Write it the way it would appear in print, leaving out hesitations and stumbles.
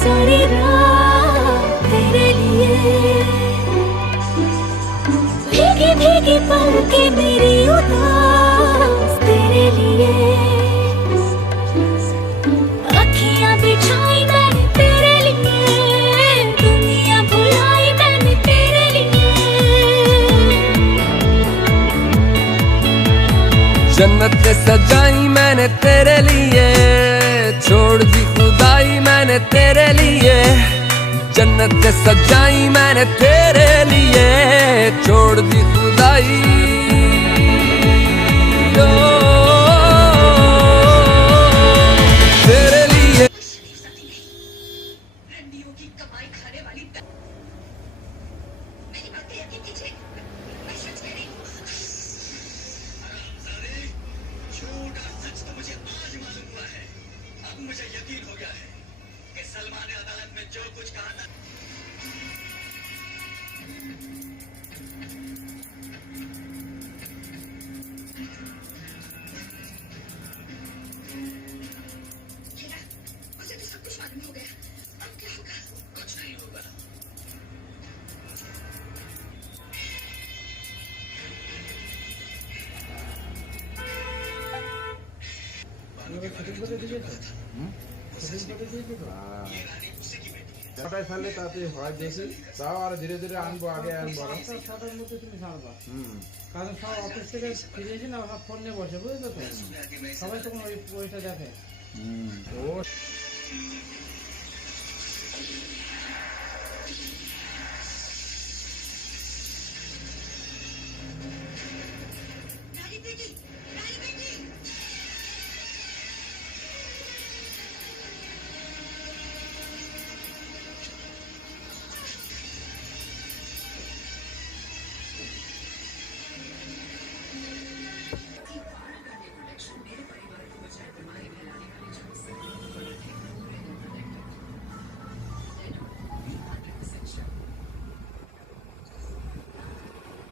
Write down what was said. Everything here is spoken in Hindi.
सारी रात तेरे लिए भीगी भीगी पलकें मेरी उदास तेरे लिए अखियां बिछाई मैंने तेरे लिए दुनिया भुलाई मैंने तेरे लिए जन्नत सजाई मैंने तेरे लिए छोड़ दी खुदाई मैंने तेरे लिए जन्नत सजाई मैंने तेरे लिए छोड़ दी खुदाई ओ, तेरे लिए मुझे यकीन हो गया है कि सलमान ने अदालत में जो कुछ कहा ना मुझे तो सब कुछ मालूम हो गया अब क्या होगा कुछ नहीं होगा ছটায় ফেললে তাতে হয় দেখি তাও আর ধীরে ধীরে আনবো আগে আনবো ছটার মধ্যে তুমি ছাড়বা কারণ সব অফিস থেকে ফিরে এসে না সব ফোন নিয়ে বসে বুঝছো তো সবাই তখন ওইটা দেখে ও